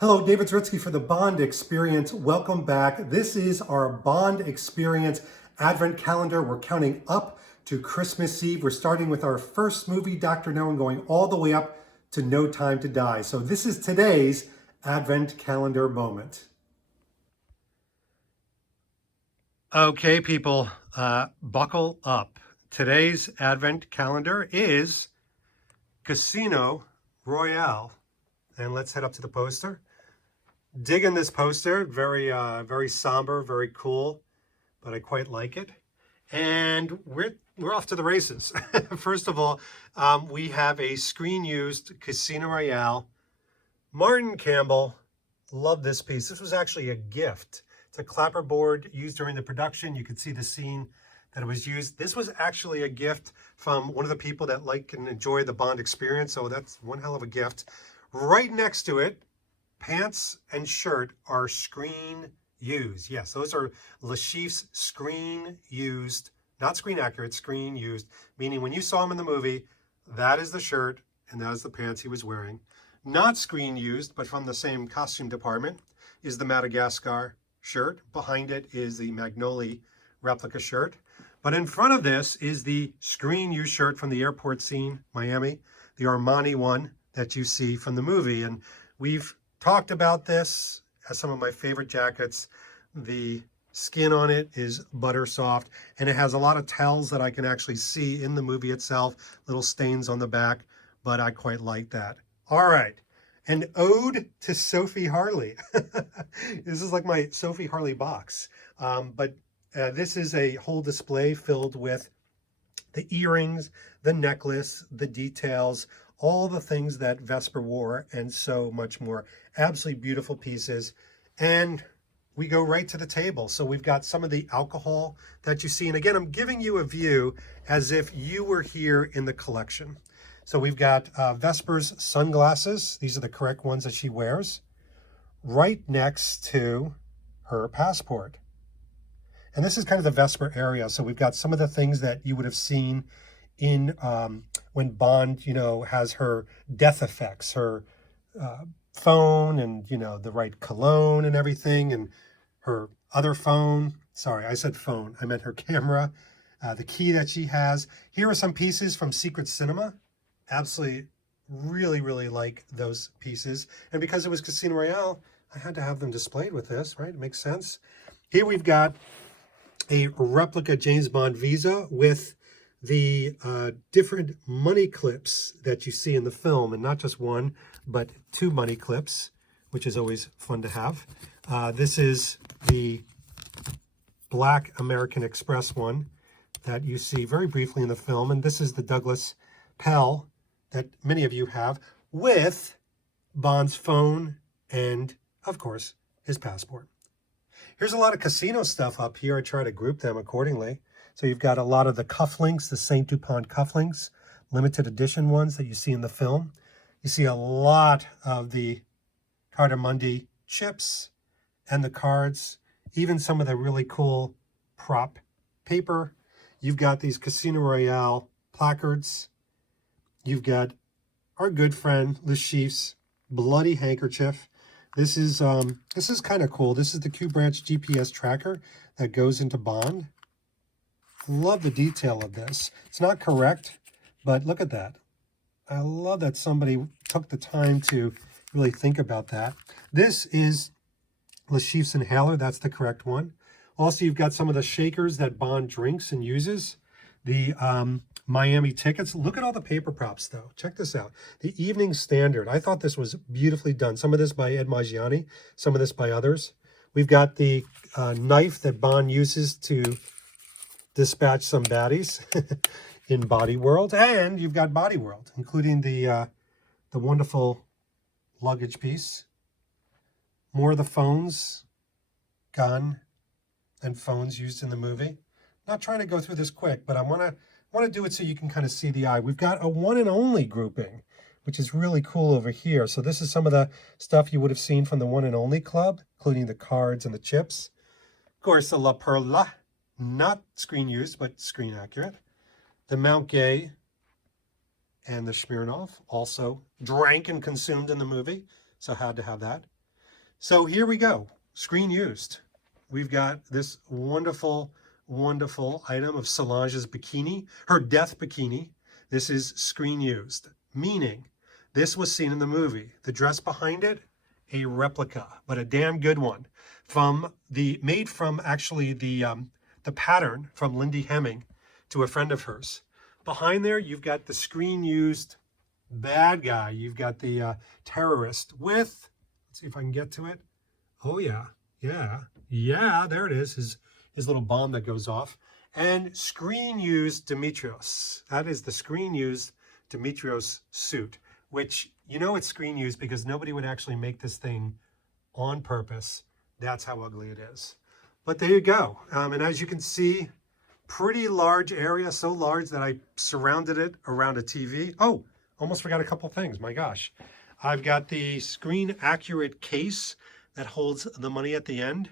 Hello, David Zritsky for the Bond Experience. Welcome back. This is our Bond Experience Advent calendar. We're counting up to Christmas Eve. We're starting with our first movie, Dr. No, and going all the way up to No Time to Die. So this is today's Advent calendar moment. Okay, people, buckle up. Today's Advent calendar is Casino Royale. And let's head up to the poster. Digging this poster, very somber, very cool, but I quite like it. And we're off to the races. First of all, we have a screen-used Casino Royale. Martin Campbell, love this piece. This was actually a gift. It's a clapperboard used during the production. You could see the scene that it was used. This was actually a gift from one of the people that like and enjoy the Bond experience, so that's one hell of a gift. Right next to it, pants and shirt are screen used. Yes, those are Le Chiffre's screen used, not screen accurate, screen used, meaning when you saw him in the movie, that is the shirt and that is the pants he was wearing. Not screen used, but from the same costume department, is the Madagascar shirt. Behind it is the Magnoli replica shirt. But in front of this is the screen used shirt from the airport scene, Miami, the Armani one that you see from the movie. And we've talked about this as some of my favorite jackets. The skin on it is butter soft, and it has a lot of tells that I can actually see in the movie itself, little stains on the back, but I quite like that. All right, an ode to Sophie Harley. This is like my Sophie Harley box, but this is a whole display filled with the earrings, the necklace, the details, all the things that Vesper wore, and so much more. Absolutely beautiful pieces. And we go right to the table. So we've got some of the alcohol that you see. And again, I'm giving you a view as if you were here in the collection. So we've got Vesper's sunglasses. These are the correct ones that she wears. Right next to her passport. And this is kind of the Vesper area. So we've got some of the things that you would have seen in when Bond, has her death effects, her phone and, the right cologne and everything, and her other phone. Sorry, I said phone. I meant her camera, the key that she has. Here are some pieces from Secret Cinema. Absolutely, really, really like those pieces. And because it was Casino Royale, I had to have them displayed with this, right? It makes sense. Here we've got a replica James Bond Visa with the different money clips that you see in the film, and not just one, but two money clips, which is always fun to have. This is the Black American Express one that you see very briefly in the film, and this is the Douglas Pell that many of you have with Bond's phone and, of course, his passport. Here's a lot of casino stuff up here. I try to group them accordingly. So you've got a lot of the cufflinks, the St. Dupont cufflinks, limited edition ones that you see in the film. You see a lot of the Cardamundi chips and the cards, even some of the really cool prop paper. You've got these Casino Royale placards. You've got our good friend Le Chiffre's bloody handkerchief. This is kind of cool. This is the Q Branch GPS tracker that goes into Bond. Love the detail of this. It's not correct, but look at that. I love that somebody took the time to really think about that. This is Le Chiffre's inhaler. That's the correct one. Also, you've got some of the shakers that Bond drinks and uses. The Miami tickets. Look at all the paper props, though. Check this out. The Evening Standard. I thought this was beautifully done. Some of this by Ed Maggiani, some of this by others. We've got the knife that Bond uses to dispatch some baddies in Body World, and you've got Body World, including the wonderful luggage piece. More of the phones, gun, and phones used in the movie. Not trying to go through this quick, but I want to do it so you can kind of see the eye. We've got a one and only grouping, which is really cool over here. So this is some of the stuff you would have seen from the One and Only Club, including the cards and the chips. Of course, the La Perla. Not screen used, but screen accurate. The Mount Gay and the Smirnoff, also drank and consumed in the movie, so had to have that. So here we go. Screen used. We've got this wonderful, wonderful item of Solange's bikini, her death bikini. This is screen used, meaning this was seen in the movie. The dress behind it, a replica, but a damn good one, made from actually the pattern from Lindy Hemming to a friend of hers. Behind there, you've got the screen used bad guy. You've got the terrorist with, let's see if I can get to it. Oh yeah, yeah, there it is, his little bomb that goes off. And screen used Demetrios. That is the screen used Demetrios suit, which, you know, it's screen used because nobody would actually make this thing on purpose. That's how ugly it is. But there you go. And as you can see, pretty large area, so large that I surrounded it around a TV. Oh, almost forgot a couple things, my gosh. I've got the screen accurate case that holds the money at the end.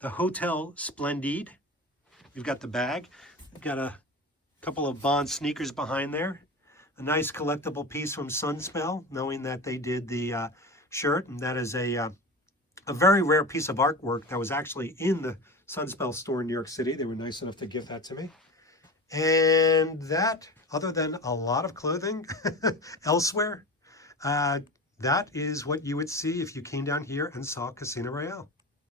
The Hotel Splendide. You've got the bag. You've got a couple of Bond sneakers behind there. A nice collectible piece from Sunspell, knowing that they did the shirt, and that is a very rare piece of artwork that was actually in the Sunspell store in New York City. They were nice enough to give that to me. And that, other than a lot of clothing elsewhere, that is what you would see if you came down here and saw Casino Royale.